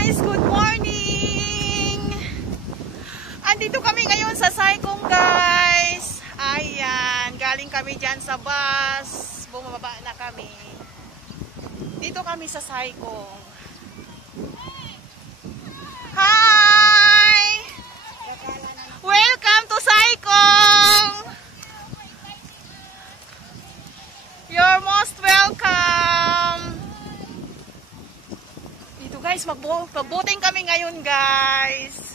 guys! Good morning! Andito kami ngayon sa Saikong guys. Ayan, galing kami dyan sa bus. Bumababa na kami. Dito kami sa Saikong. Hi! Welcome to Saikong! You're most welcome! Dito guys, mag-boating kami ngayon guys.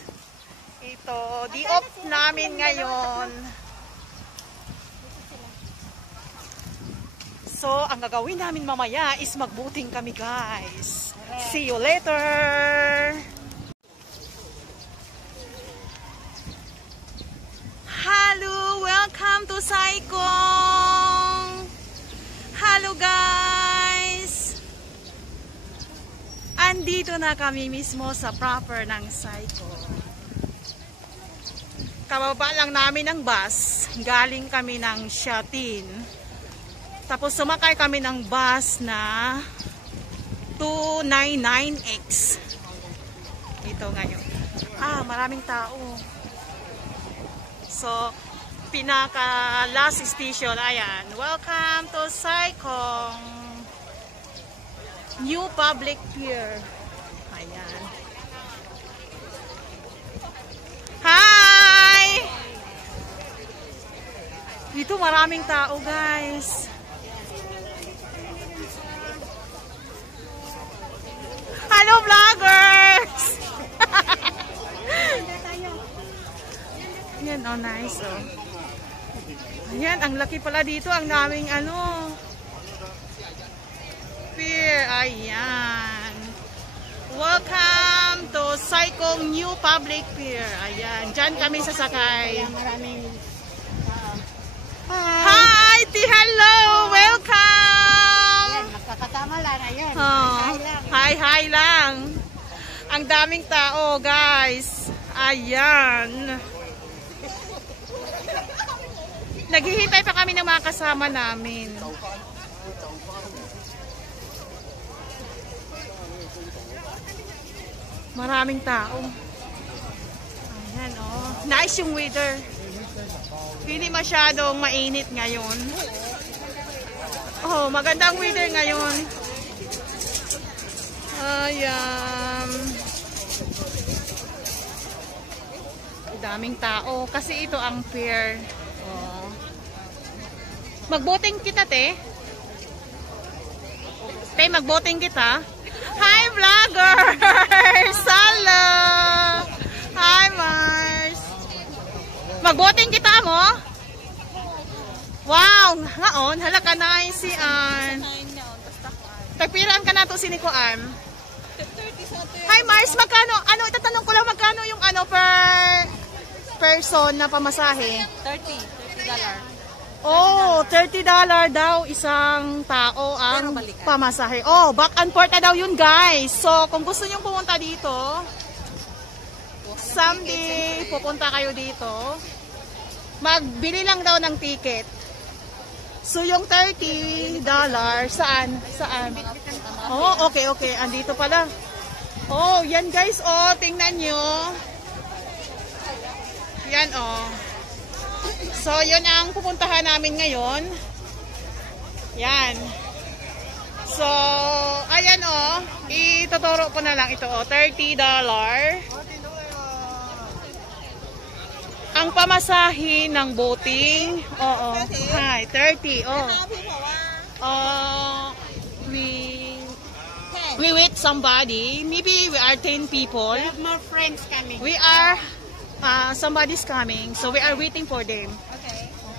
Ito, di-off namin ngayon. So, ang gagawin namin mamaya is mag-boating kami guys. See you later! Hello! Welcome to Saikong! Hello guys! Andito na kami mismo sa proper ng Saikong. Kababa lang namin ng bus. Galing kami ng Shatin. Tapos sumakay kami ng bus na 299X. Ito ngayon. Maraming tao. So, pinaka last station, ayan. Welcome to Saikong New Public Pier. Ayan. Hi! Dito maraming tao, guys. Hello, vloggers! Ayan, oh, nice, oh. Ayan, ang laki pala dito. Ang daming pier. Ayan. Welcome to Saikong New Public Pier. Ayan, dyan kami sasakay. Maraming Hi! Hello! Welcome! Ayan, magkakasama lang. Ayan. Oh, Hi lang. hi lang. Ang daming tao, guys. Ayan. Naghihintay pa kami ng mga kasama namin. Maraming tao. Ayan, oh. Nice yung weather. Hindi masyadong mainit ngayon. Oh, magandang weather ngayon. Ayan. Daming tao. Kasi ito ang pier. Oh. Mag-boating kita, te. Te, mag-boating kita. Hi, vloggers! Hello! Hi, Mars! Mag-boating kita mo? Wow! Ngaon, halaka na si Ann. Tagpiraan ka na to sinikuan. Hi, Mars! Magkano? Itatanong ko lang magkano yung per person na pamasahe? $30. Oh, $30 daw isang tao ang pamasahe. Oh, back and forth na daw yun, guys. So, kung gusto nyo pumunta dito, someday pupunta kayo dito, magbili lang daw ng ticket. So, yung $30, saan? Oh, okay. Andito pala. Oh, yan guys. Oh, tingnan nyo. Yan, oh. So, yun ang pupuntahan namin ngayon. Yan. So, ayan o. Ituturo ko na lang ito o. $30. Ang pamasahe ng boating. Oo. Hi, 30. Oh. We with somebody. Maybe we are 10 people. We have more friends coming. We are somebody's coming, so we are waiting for them.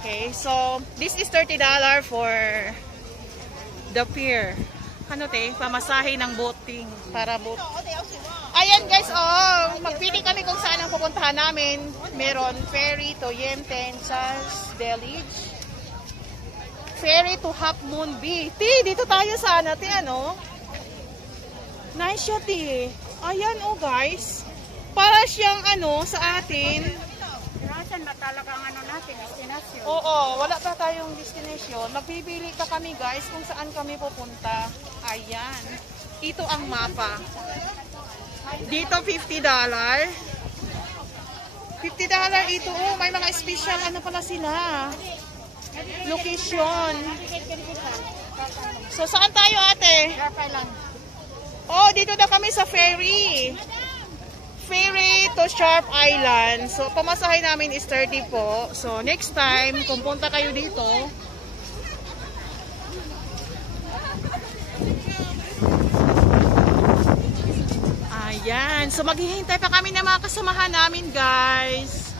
Okay, so this is $30 for the pier. Ano te? Pamasahe ng boating para boat. Ayan guys, oh, magpili kami kung saan ang pupuntahan namin. Meron ferry to Yemten, Charles Village. Ferry to Half Moon Bay. Dito tayo sana, Nice siya, Ayan, oh guys. Para siyang sa atin. Saan ba talagang natin, destination? Oo, wala pa tayong destination. Magpipili pa kami guys kung saan kami pupunta. Ayan. Ito ang mapa. Dito $50. $50 ito. Oh, may mga special ano pala sila. Location. So, saan tayo, ate? Oh, dito na kami sa ferry. Ferry to Sharp Island. So, pamasahe namin is 30 po. So, next time, kung punta kayo dito, ayan. So, maghihintay pa kami ng mga kasamahan namin, guys.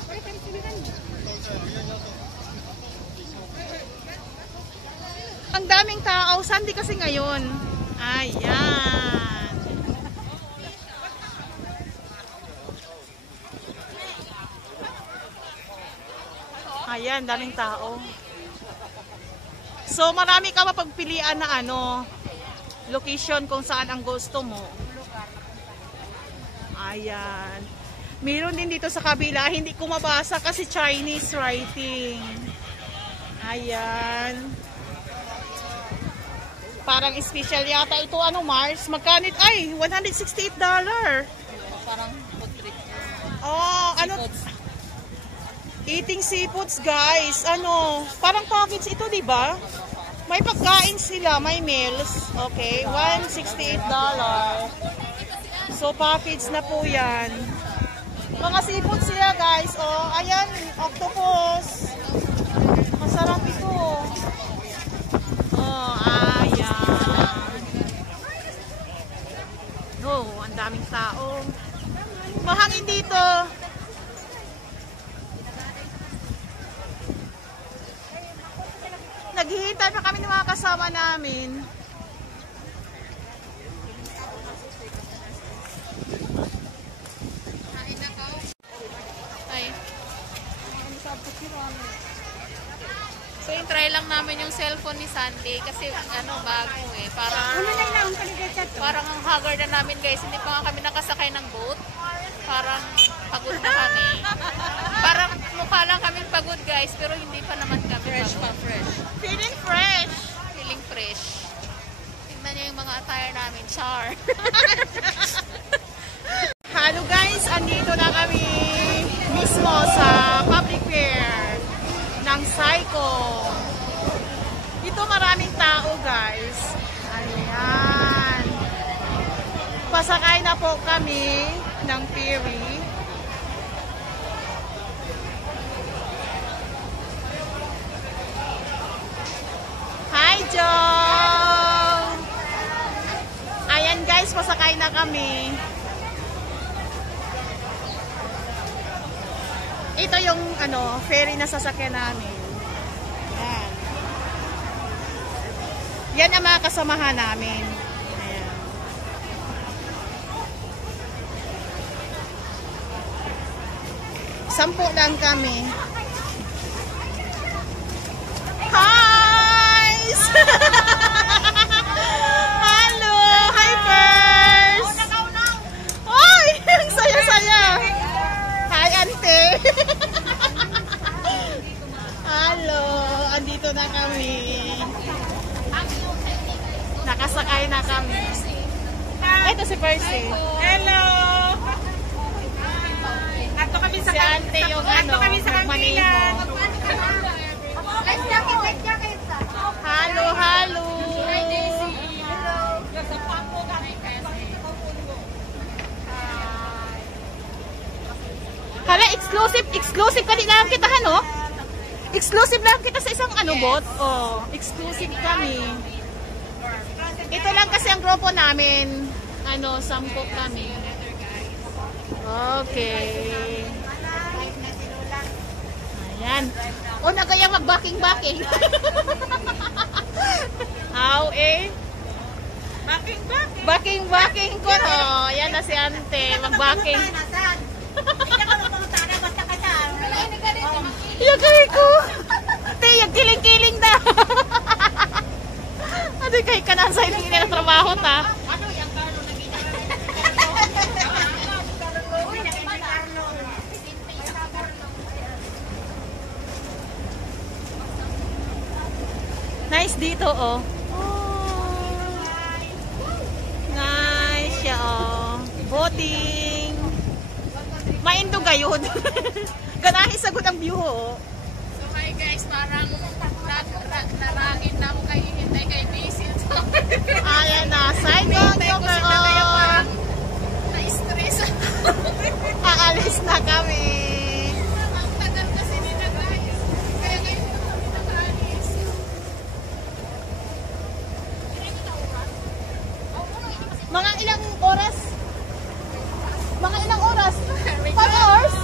Ang daming tao. Sunday kasi ngayon. Ayan. Ayan, daming tao. So, marami ka mapagpilian na ano, location kung saan ang gusto mo. Ayan. Meron din dito sa kabila, hindi ko mabasa kasi Chinese writing. Ayan. Parang special yata ito, ano, Mars? Magkanit? Ay, $168. Parang food trip. Oh, ano? Eating seafoods, guys. Ano, parang package ito, di ba? May pagkain sila, may meals. Okay, $168. So, package na po yan. Mga seafood sila, guys. Oh, ayan, octopus. Masarap ito. Oh, ayan. Oh, ang daming tao. Mahangin dito. Naghihintay pa kami ng mga kasama namin. Ay. So, yung try lang namin yung cellphone ni Sandy kasi ano, bago eh. Parang ang haggard na namin, guys. Hindi pa nga kami nakasakay ng boat. Parang pagod na kami. Parang mukha lang kami pagod, guys. Pero hindi pa naman kami fresh pagod. Fresh. Feeling fresh. Feeling fresh. Tingnan niyo yung mga attire namin. Char. Hello guys, andito na kami mismo sa public fair ng Psycho. Ito maraming tao, guys. Ayan. Pasakay na po kami ng ferry. Hi, Joe! Ayan guys, pasakay na kami. Ito yung ano, ferry na sasakyan namin. Ayan. Yan ang mga kasamahan namin. Ayan. Sampu lang kami. Hi! Hello! Hi, first! Oy! Ang saya-saya! Hi, ante! Hello! Andito na kami. Nakasakay na kami. Ito si Percy. Hello! Ato kami sa ante yung ano, magmaneho. Hello, hello! Hala, exclusive ka din lang kita, ano? Exclusive lang kita sa isang ano bot. Oh, exclusive kami. Ito lang kasi ang grupo namin. Ano, 10 kami. Okay. Ayan. O, nagaya mag-backing. How eh? Backing ko, no? Yan na si ante. Mag-backing. Yagay ko. Te, yagkiling-kiling da. Ano kay ka na sa ilang na trabaho ta? Nice dito, oh. Nice siya, oh. boating. Maindo gayod. Ganahin sagot ang view ho. So hi guys, parang narangin na ako kay hintay kay Visit. Ayan na, Saigon yung Parang na-stress. Aalis na kami. Ang tagal kasi nila guys. Kaya ngayon na kami nakaalis. Mga ilang oras? Mga ilang oras? 5 hours?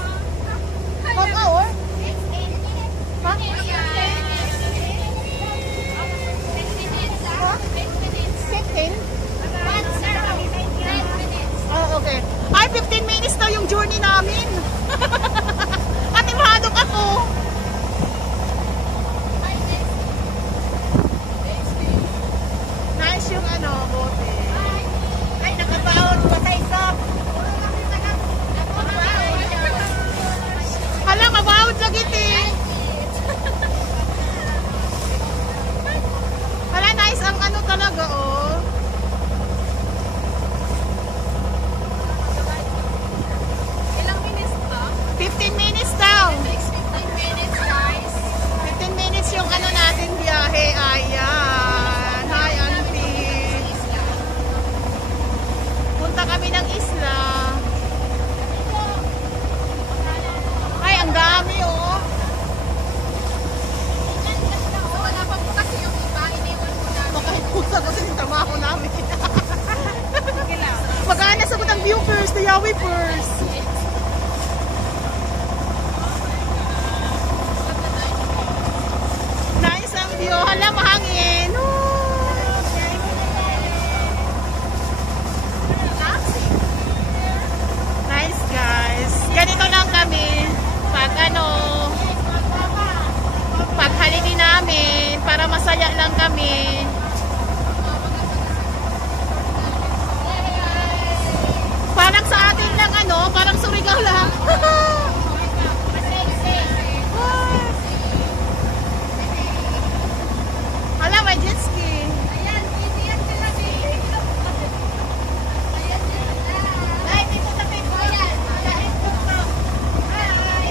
5 hours? Ha? 15? Oh, okay. Ay, 15 minutes daw yung journey namin. At imahadok ako. Nice yung ano, bote. Ay, nakabaon pa tayo sa... Hala, mabawod lagi eh. Hala, nice ang ano talaga, oh. Ilang minutes ba? 15 minutes daw. 15 minutes guys. 15 minutes yung ano natin biyahe. Ayan. Hi, auntie. Punta kami ng isla. Ay, ang dami, oh. So wala pa po kasi yung iba, iniwan ko na. Makahipusa kasi yung trabaho namin. Magkano sagot ang view first, the Yahweh first. Nice ang view. Hala, mahangin. Nice guys. Ganito lang kami. Pag ano, pag holiday namin, para masaya lang kami. Parang sa atin lang ano, parang Surigao lang. Hala, may jet ski. Ayan, easy yan sila eh. Ay, dito sa Facebook. Ayan, dahil po. Hi.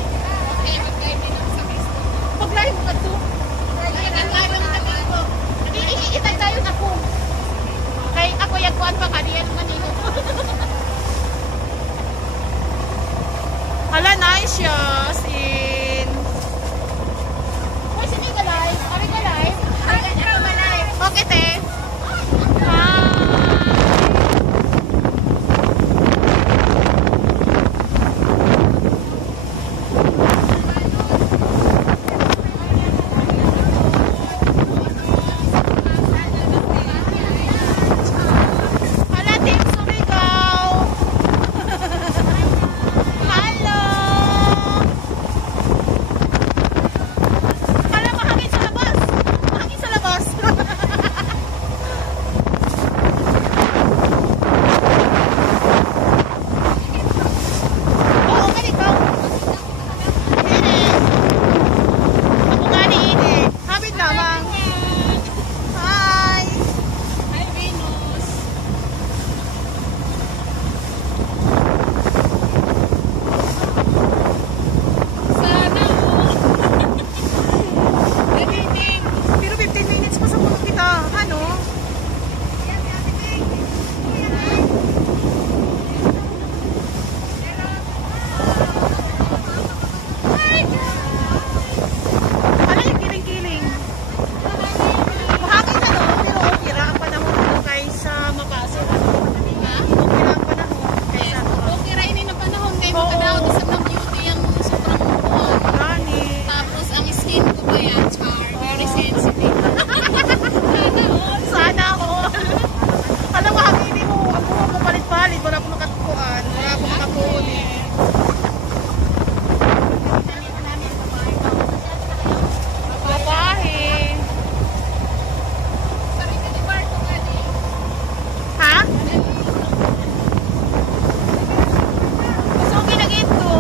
Okay, mag-live din ako sa Facebook. Pag-live ka to. Mag-live ako sa Facebook. Iitay tayo na po. Kay ako yagkuan pa kaniyan manino. Hala, nice siya. As in. Uy, sini ka live? Ari ka live? Okay, te. Hi. Hala, Team Surigao. Hello. Hala, mahangin sa labas. Mahangin sa labas. Oo, ganito. Ini. Ako nga ni Ini. Habit lamang. Hi. Hi, Venus. Sana everything. Pero 15 minutes pa sa puno kita. Ano? Hala, yung kiling-kiling. Mahangin na no, pero okay ra ang panahon dito kaysa mapasok. Ha? Okay ra ang panahon kaysa Okay ra ini na panahon kay Oo. makadaot sa mga beauty yung sobrang buwan. Gani. Tapos ang skin ko ba yan, Char? Very sensitive. Sana ako. Alam mo, hanginin mo. Ang buho ko palit-palit. Wala akong makatukuan. Wala akong makapuon eh. Babae. Sorry ka ni Barto ka di. Ha? So, ginagit ko.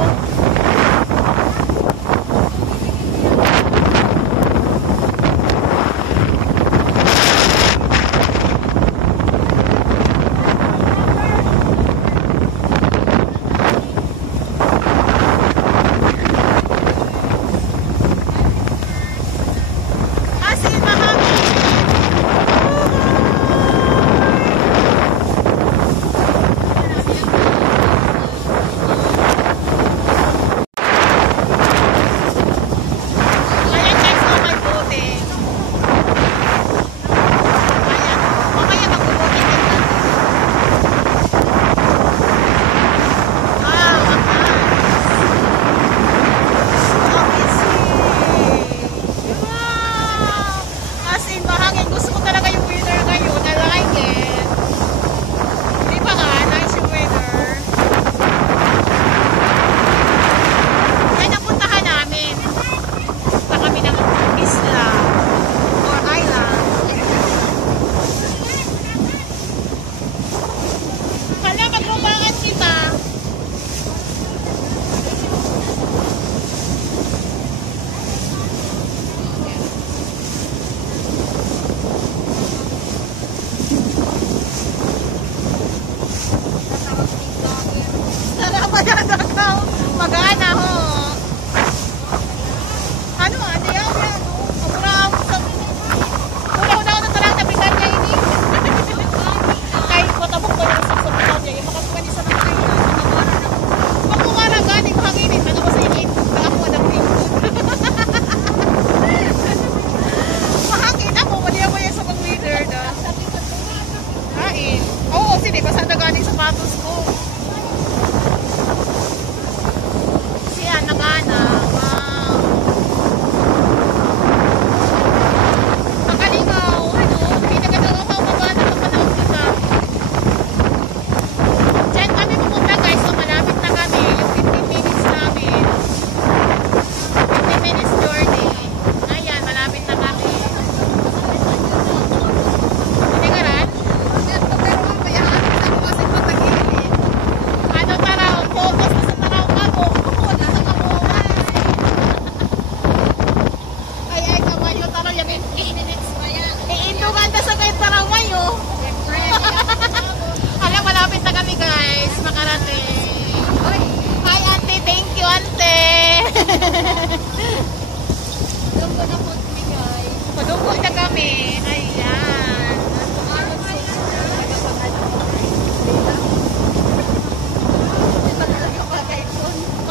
Dunggo na po kami guys. Padunggo na kami. Ayan.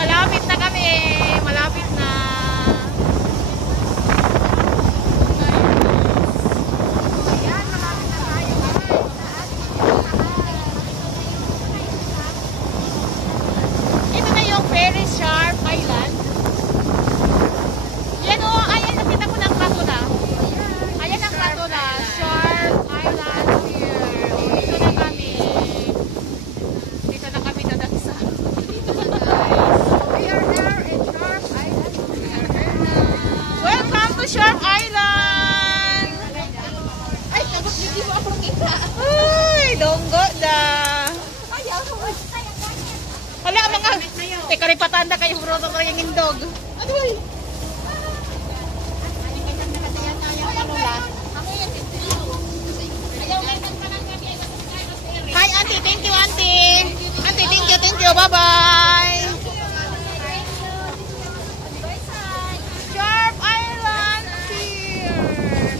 Malapit na kami. Malapit na. Ito na yung Very Sharp Island. Yan o. Ayan, nakita ko ng plato na. Ayan ang plato na. Sharp Island here. O, dito na kami. Dito na kami dadagsa. Dito na guys. We are here in Sharp Island. Welcome to Sharp Island! Ay, tapos hindi mo ako kita. Uy, donggo na. Wala mga... Teka, rin patanda kayo bro ko yung indog. Adoy! Hi, auntie. Thank you, auntie. Auntie, thank you, thank you. Bye-bye. Sharp Island here.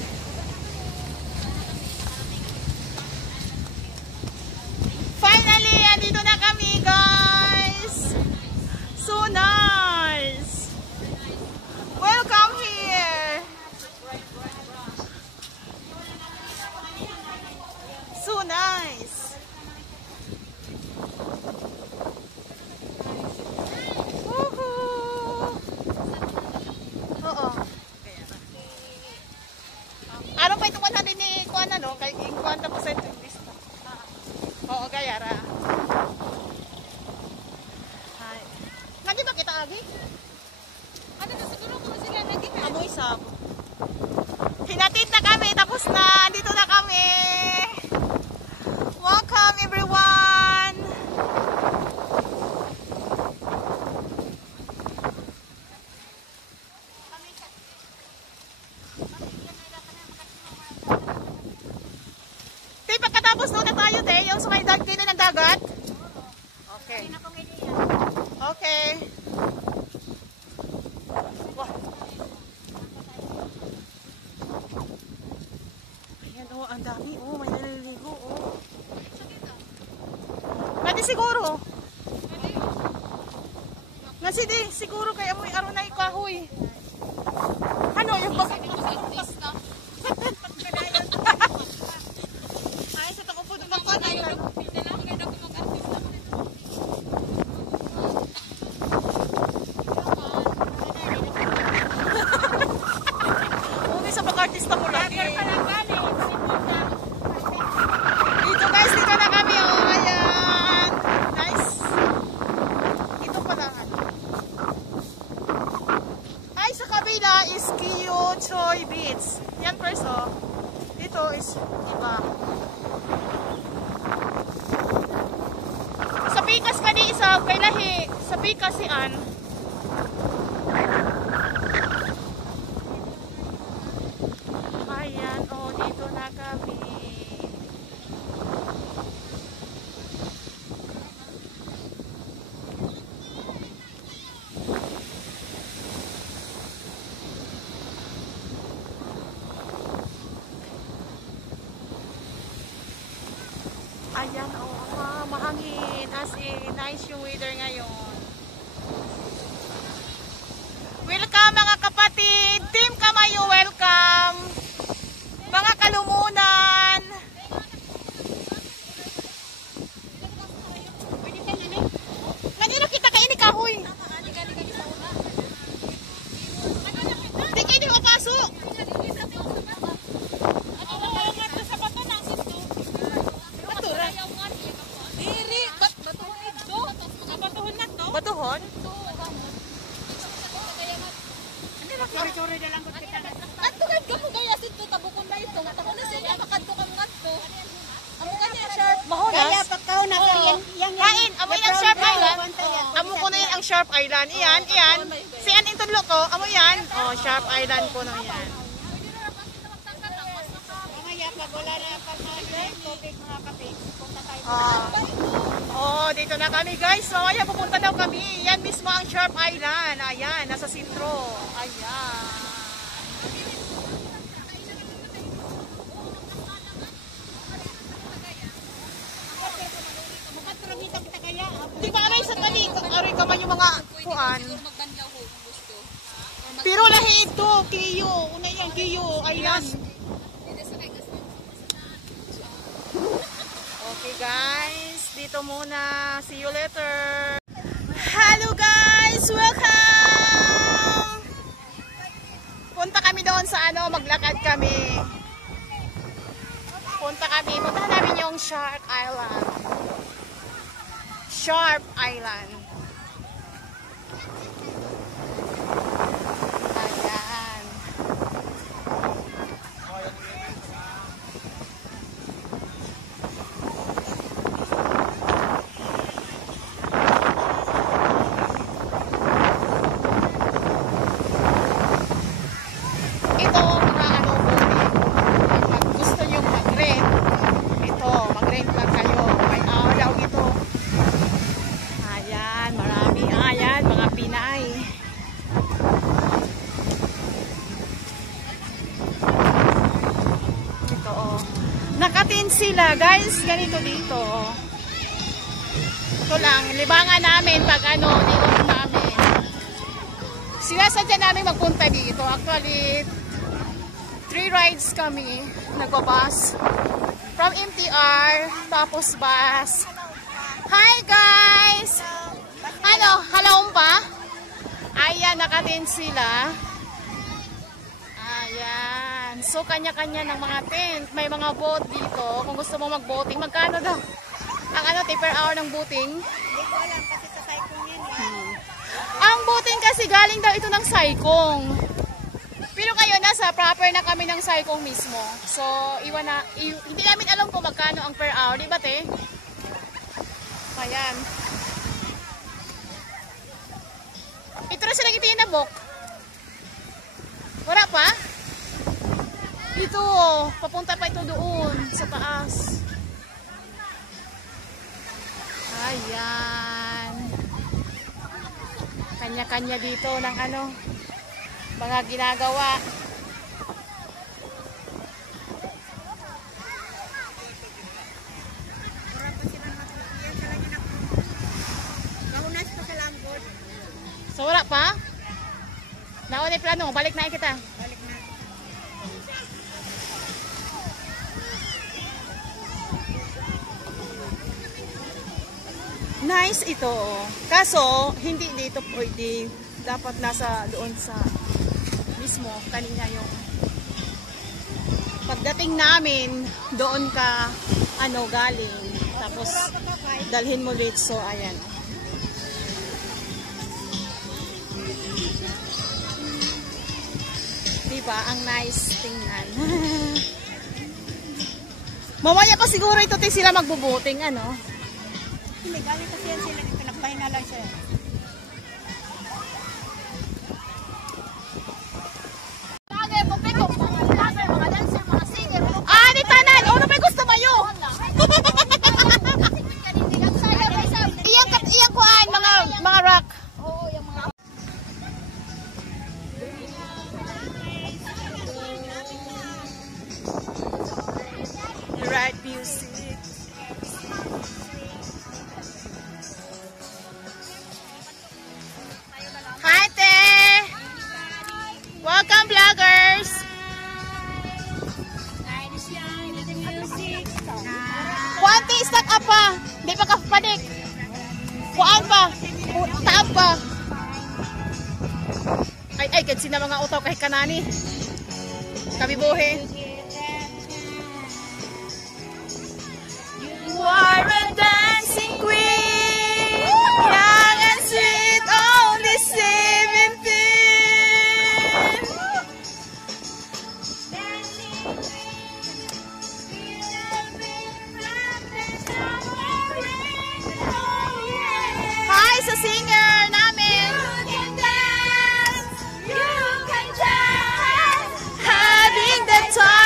Finally, andito na kami, guys. So nice. Welcome here. So nice. Woohoo! Oo. Ano pa itong 100 ni Kuan ano? Kay Kuan tapos ito yung lista. Oo, gaya ra. Hi. Nagi ba kita agi? Ano na siguro kung sila naging Amoy sab. Hinatid na kami, tapos na. Andito na kami. Welcome everyone. Tay, pagkatapos doon na tayo, Tay. Yung sa may dito ng dagat. Okay. Okay. Wah. Ayan, oh, ang dami. Oh, may naliligo. Oh. Pwede siguro. Nasi di, siguro kaya mo yung na ikahoy. Ano, yung bag... Ay, sa tako po doon ako na yun. Umi sa pag-artista mo lang. Dito guys, dito na kami. Oh, ayan. Nice. Ito pala. Ay, sa kabila is Kiyo Choy Beach. Yan first, oh. Dito is iba. Sa Pikas ka di isa, kay lahi. Sa Pikas si Ann. Ayan, oh, dito na kami. Ayan, oh, mahangin. As in, nice yung weather ngayon. Welcome mga kapatid! Team Kamayo, welcome! Mga kalumunan! Kanina kita kayo ni Kahoy? Hindi kayo di mapasok! Batuhon? Sorry na lang kung kita na. Adto kay ko gaya dito tabukon na ito. Nga na siya makadto kang ngadto. Amo kanya sharp. Mahonas? Kaya pagkaw na yan. Kain, amo yung Sharp Island. Amo ko na yun ang Sharp Island. Iyan, iyan. Si Ann Intudlo ko, amo yan. Oh, Sharp Island ko na yan. pag wala na pag tubig mga kapit, punta tayo. Dito na kami guys. Mamaya pupunta daw kami. Yan mismo ang Sharp Island. Ayan, nasa sentro. Ayan. Di ba aray sa tali? Aray ka man yung mga kuan. Pero lahi ito, Kiyo. Una yan, Kiyo. Island. Okay guys, dito muna. See you later. Hello guys, welcome. Punta kami doon sa ano, maglakad kami. Punta namin yung Shark Island. Sharp Island. Ayan. Ito, mga ano po, pag gusto nyo mag-rent, ito, mag-rent lang kayo. May hour daw ito. Ayan, marami. Ayan, mga Pinay. Ito, oh. Nakatin sila, guys. Ganito dito, oh. Ito lang, libangan namin pag ano, di-off namin. Sinasadya namin magpunta dito. Actually, 3 rides kami. Nagbabas. From MTR, tapos bus. Hi guys! Ano? Halong pa? Ayan, nakatin sila. Ayan. So, kanya-kanya ng mga tent. May mga boat dito. Kung gusto mo mag-boating, magkano daw? Ang ano, per hour ng boating? Hindi ko alam kasi sa Saikong yun. Ang boating kasi galing daw ito ng Saikong. Pero ngayon, nasa proper na kami ng Saikong mismo. So, hindi namin alam kung magkano ang per hour. Di ba, te? Ayan. Ito na sila itinabok. Wala pa? Ito, papunta pa ito doon sa taas. Ayan. Kanya-kanya dito ng ano, mga ginagawa. So wala pa? Naon yung plano, balik na kita. Balik na. Nice ito. Kaso, hindi dito pwede. Dapat nasa doon sa mismo. Kanina yung pagdating namin, doon ka ano galing. Tapos, dalhin mo dito. So, ayan. Diba? Ang nice tingnan. Mamaya pa siguro ito sila magbubuting, ano? Hindi, galing kasi yan sila dito. Nagpahinga lang siya. Di tanan! Ano pa gusto mayo? Iyang kuan, mga rock. Oo, yung mga... Right music. Hi, te! Welcome, vloggers! Kuanti, stack up pa! Hindi pa kapanik! Kuan pa! Taab pa! Ay, kasi na mga utaw kahit kanani. Kabibuhe. You are a dancing queen, young and sweet, only 17. Hi sa singer namin. You can dance, having the time.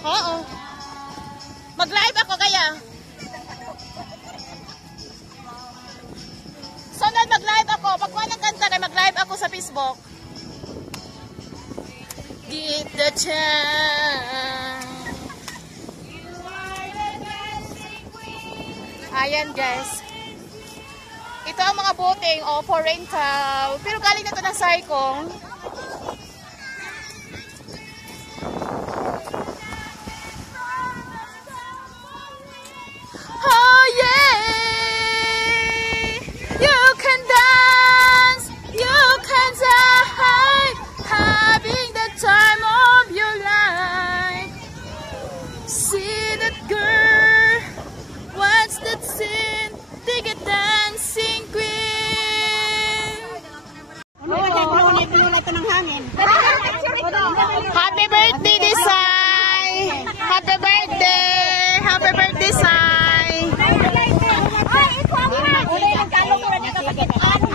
Oo. Mag-live ako kaya. Sunod mag-live ako. Pagkuha ng kanta kay mag-live ako sa Facebook. Give the chance. Ayan guys. Ito ang mga boating o for rental. Pero galing na ito ng Saikong. Oh yeah! You can dance, you can die, having the time of your life. See that girl, what's that sin? Take a dancing queen. Happy birthday, Desai! Happy birthday! Happy birthday, Sai!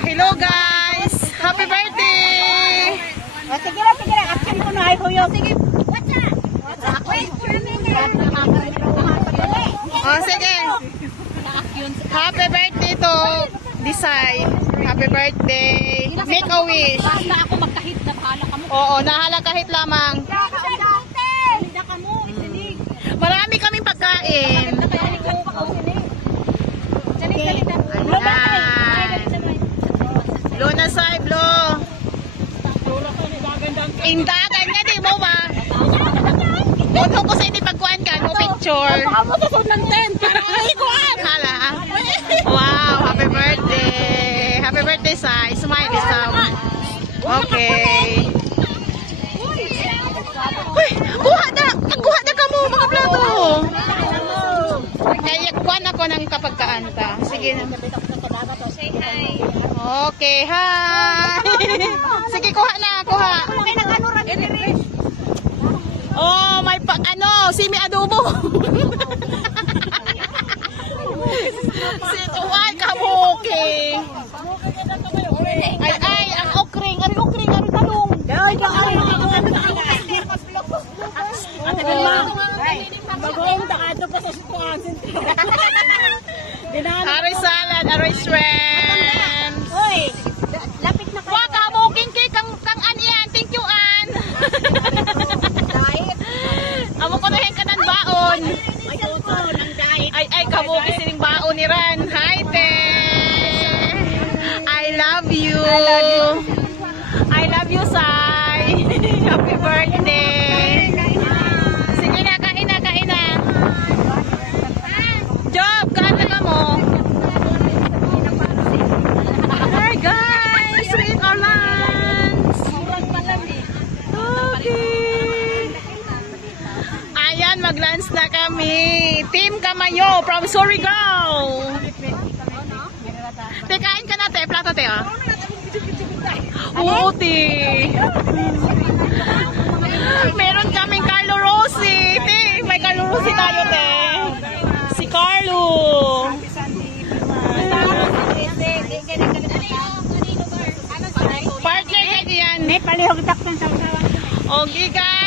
Hello guys! Happy birthday! Sige lang. Action ko na ay kuyo. Sige. Oh, sige. Happy birthday to Desai. Happy birthday. Make a wish. Basta ako magkahit na bahala ka mo. Oo, nahala kahit lamang. Marami kaming pagkain. Luna Sai, Blo. Indagan nga, di mo ba? Uto ko sa hindi pagkuhan ka, no picture. Hala. Wow, happy birthday. Happy birthday, Sai. Smile this time. Okay. Uy, kuha na ka mo, mga plato. Kaya kuha na ko ng kapagkaanta. Sige na. Say hi. Okay, hi. Sige, kuha na, kuha. Oh, may simi adobo. Situan kabuking. Ay, ang okring, ang talong. Aray salad, aray shrimp. Lapit na Wag kabuking kay kang an. Thank you, an. Amo ko nahin ka ng baon. Ay, kabuki sining baon ni Ran. Hi, te. I love you. I love you, Sai. Happy birthday. Sige na, kain na. Job, kain na ka mo. Hi, guys. We eat our lunch. Okay. Ayan, mag-lunch na kami. Team Kamayo from Surigao. Te, kain ka na, te. Plato, te, ah. Oo, te. Meron kaming Carlo Rossi. Te, may Carlo Rossi tayo, te. Si Carlo. Partner ka diyan. May palihog takpan sa usawa. Okay, guys.